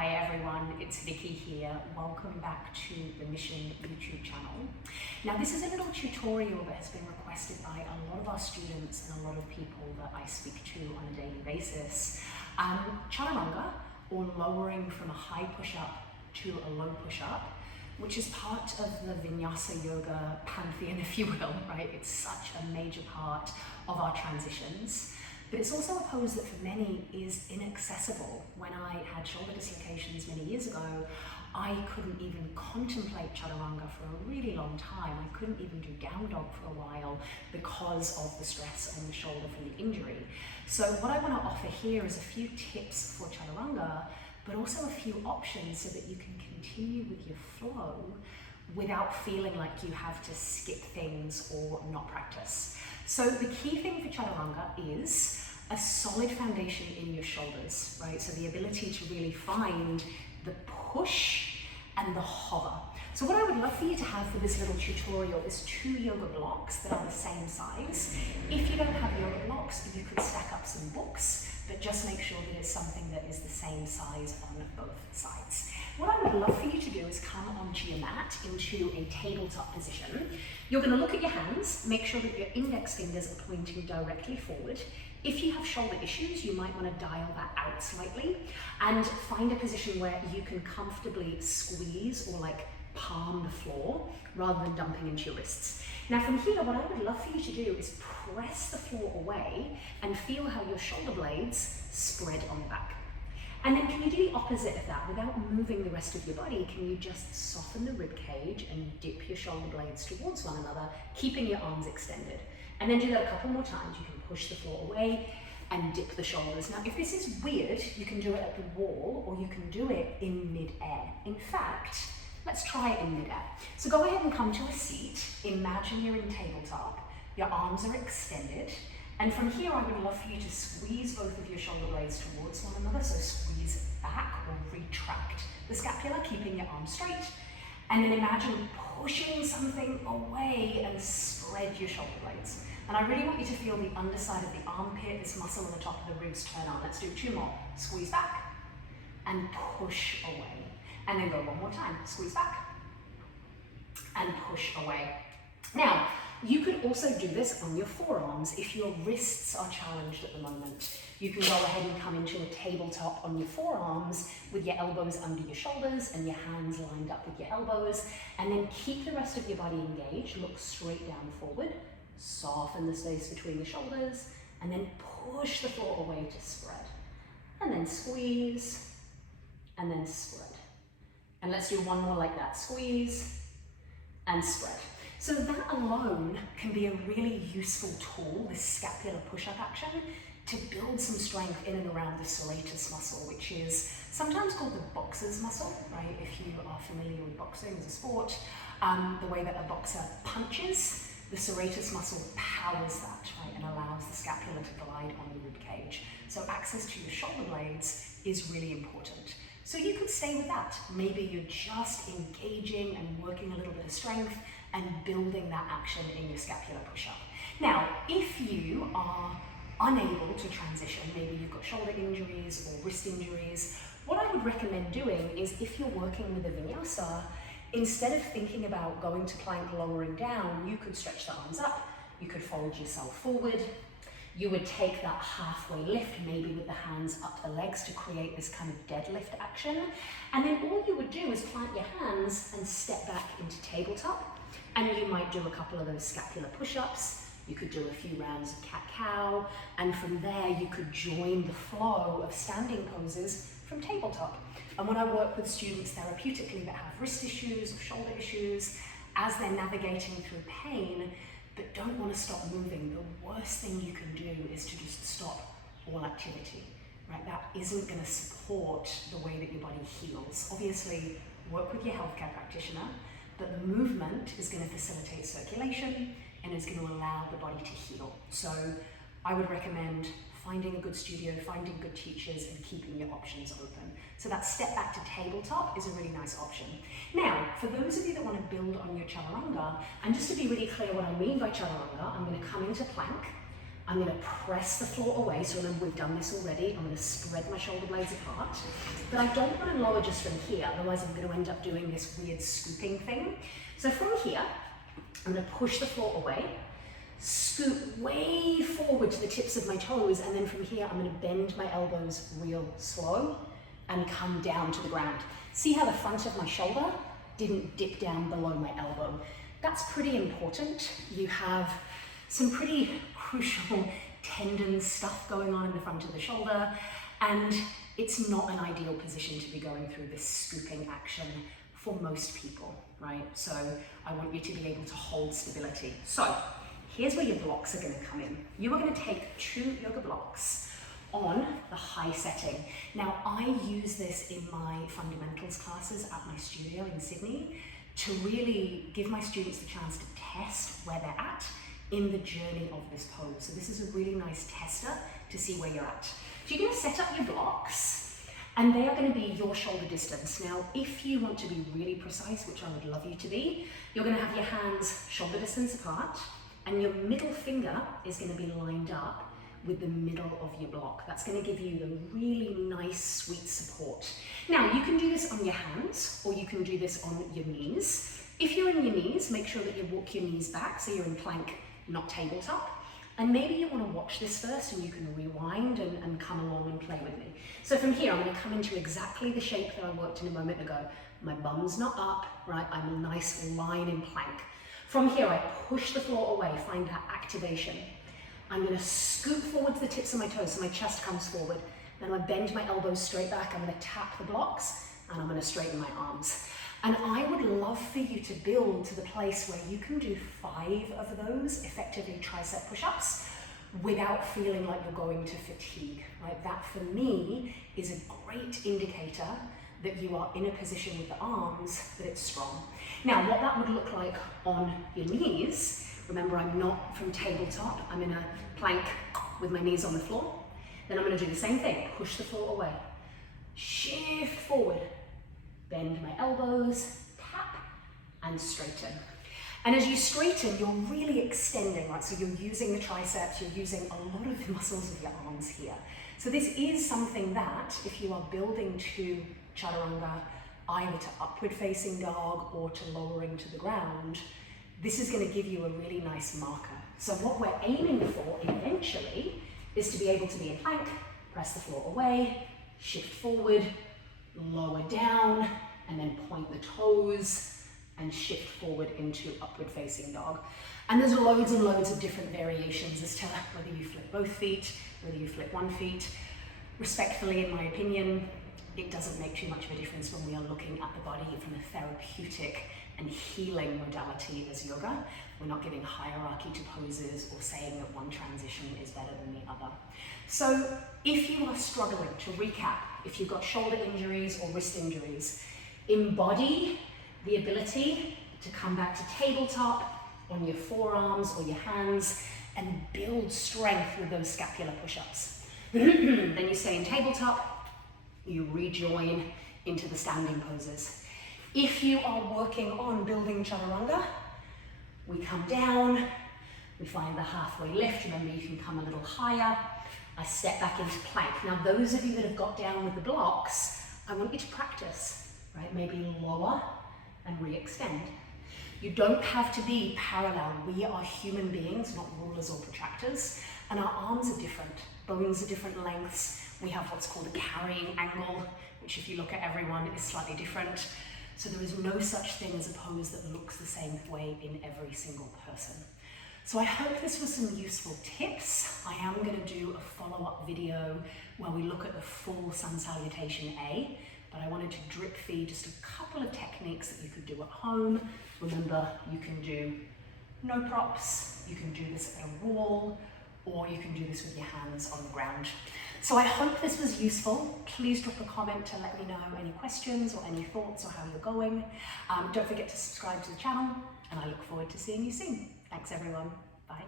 Hi everyone, it's Vicki here. Welcome back to the Mission YouTube channel. Now this is a little tutorial that has been requested by a lot of our students and a lot of people that I speak to on a daily basis. Chaturanga, or lowering from a high push-up to a low push-up, which is part of the vinyasa yoga pantheon, if you will, right? It's such a major part of our transitions. But it's also a pose that for many is inaccessible. When I had shoulder dislocations many years ago, I couldn't even contemplate Chaturanga for a really long time. I couldn't even do down dog for a while because of the stress on the shoulder from the injury. So what I want to offer here is a few tips for Chaturanga, but also a few options so that you can continue with your flow without feeling like you have to skip things or not practice. So the key thing for Chaturanga is a solid foundation in your shoulders, right? So the ability to really find the push and the hover. So what I would love for you to have for this little tutorial is 2 yoga blocks that are the same size. If you don't have yoga blocks, you could stack up some books, but just make sure that it's something that is the same size on both sides. What I would love for you to do is come onto your mat into a tabletop position. You're going to look at your hands, make sure that your index fingers are pointing directly forward. If you have shoulder issues, you might want to dial that out slightly and find a position where you can comfortably squeeze or like palm the floor rather than dumping into your wrists. Now from here, what I would love for you to do is press the floor away and feel how your shoulder blades spread on the back. And then can you do the opposite of that without moving the rest of your body? Can you just soften the rib cage and dip your shoulder blades towards one another, keeping your arms extended? And then do that a couple more times. You can push the floor away and dip the shoulders. Now, if this is weird, you can do it at the wall or you can do it in mid-air. In fact, let's try it in mid-air. So go ahead and come to a seat. Imagine you're in tabletop. Your arms are extended. And from here, I would love for you to squeeze both of your shoulder blades towards one another. So squeeze back or retract the scapula, keeping your arms straight. And then imagine pushing something away and spread your shoulder blades. And I really want you to feel the underside of the armpit, this muscle on the top of the ribs turn on. Let's do 2 more. Squeeze back and push away. And then go 1 more time. Squeeze back and push away. Now, you could also do this on your forearms if your wrists are challenged at the moment. You can go ahead and come into a tabletop on your forearms with your elbows under your shoulders and your hands lined up with your elbows, and then keep the rest of your body engaged. Look straight down forward, soften the space between the shoulders, and then push the floor away to spread. And then squeeze, and then spread. And let's do 1 more like that. Squeeze and spread. So that alone can be a really useful tool, this scapular push-up action, to build some strength in and around the serratus muscle, which is sometimes called the boxer's muscle, right? If you are familiar with boxing as a sport, the way that a boxer punches, the serratus muscle powers that, right, and allows the scapula to glide on the rib cage. So access to your shoulder blades is really important. So you could stay with that. Maybe you're just engaging and working a little bit of strength and building that action in your scapular push-up. Now, if you are unable to transition, maybe you've got shoulder injuries or wrist injuries, what I would recommend doing is if you're working with a vinyasa, instead of thinking about going to plank lowering down, you could stretch the arms up, you could fold yourself forward, you would take that halfway lift, maybe with the hands up the legs to create this kind of deadlift action. And then all you would do is plant your hands and step back into tabletop. And you might do a couple of those scapular push-ups. You could do a few rounds of cat-cow. And from there, you could join the flow of standing poses from tabletop. And when I work with students therapeutically that have wrist issues or shoulder issues, as they're navigating through pain, but don't want to stop moving, the worst thing you can do is to just stop all activity, right? That isn't going to support the way that your body heals. Obviously, work with your healthcare practitioner, but the movement is going to facilitate circulation and is going to allow the body to heal. So I would recommend finding a good studio, finding good teachers, and keeping your options open. So that step back to tabletop is a really nice option. Now, for those of you that want to build on your Chaturanga, and just to be really clear what I mean by Chaturanga, I'm going to come into plank. I'm going to press the floor away. So remember, we've done this already. I'm going to spread my shoulder blades apart. But I don't want to lower just from here, otherwise I'm going to end up doing this weird scooping thing. So from here, I'm going to push the floor away, scoop way forward to the tips of my toes, and then from here I'm going to bend my elbows real slow and come down to the ground. See how the front of my shoulder didn't dip down below my elbow? That's pretty important. You have some pretty crucial tendon stuff going on in the front of the shoulder, and it's not an ideal position to be going through this scooping action for most people, right? So I want you to be able to hold stability. So here's where your blocks are going to come in. You are going to take 2 yoga blocks on the high setting. Now, I use this in my fundamentals classes at my studio in Sydney to really give my students the chance to test where they're at in the journey of this pose. So this is a really nice tester to see where you're at. So you're going to set up your blocks, and they are going to be your shoulder distance. Now, if you want to be really precise, which I would love you to be, you're going to have your hands shoulder distance apart, and your middle finger is going to be lined up with the middle of your block. That's going to give you the really nice, sweet support. Now, you can do this on your hands, or you can do this on your knees. If you're in your knees, make sure that you walk your knees back so you're in plank, not tabletop. And maybe you want to watch this first and you can rewind and come along and play with me. So from here, I'm going to come into exactly the shape that I worked in a moment ago. My bum's not up, right? I'm a nice line in plank. From here, I push the floor away, find that activation. I'm going to scoop forward to the tips of my toes so my chest comes forward. Then I bend my elbows straight back. I'm going to tap the blocks and I'm going to straighten my arms. And I would love for you to build to the place where you can do 5 of those effectively tricep push-ups without feeling like you're going to fatigue, right? That for me is a great indicator that you are in a position with the arms that it's strong. Now, what that would look like on your knees, remember I'm not from tabletop, I'm in a plank with my knees on the floor. Then I'm going to do the same thing, push the floor away, shift forward, bend my elbows, tap, and straighten. And as you straighten, you're really extending, right? So you're using the triceps, you're using a lot of the muscles of your arms here. So this is something that, if you are building to Chaturanga, either to upward facing dog or to lowering to the ground, this is going to give you a really nice marker. So what we're aiming for eventually is to be able to be in plank, press the floor away, shift forward, lower down, and then point the toes and shift forward into upward facing dog. And there's loads and loads of different variations as to whether you flip both feet, whether you flip one feet. Respectfully, in my opinion, it doesn't make too much of a difference when we are looking at the body from a therapeutic and healing modality as yoga. We're not giving hierarchy to poses or saying that one transition is better than the other. So if you are struggling, to recap, if you've got shoulder injuries or wrist injuries, embody the ability to come back to tabletop on your forearms or your hands and build strength with those scapular push-ups. Then you stay in tabletop, you rejoin into the standing poses. If you are working on building Chaturanga, we come down, we find the halfway lift. Remember, you can come a little higher. I step back into plank. Now, those of you that have got down with the blocks, I want you to practice, right? Maybe lower and re-extend. You don't have to be parallel. We are human beings, not rulers or protractors, and our arms are different. Bones are different lengths. We have what's called a carrying angle, which if you look at everyone is slightly different. So there is no such thing as a pose that looks the same way in every single person. So I hope this was some useful tips. I am going to do a follow-up video where we look at the full sun salutation A, but I wanted to drip feed just a couple of techniques that you could do at home. Remember, you can do no props, you can do this at a wall, or you can do this with your hands on the ground. So I hope this was useful. Please drop a comment to let me know any questions or any thoughts or how you're going. Don't forget to subscribe to the channel, and I look forward to seeing you soon. Thanks everyone. Bye.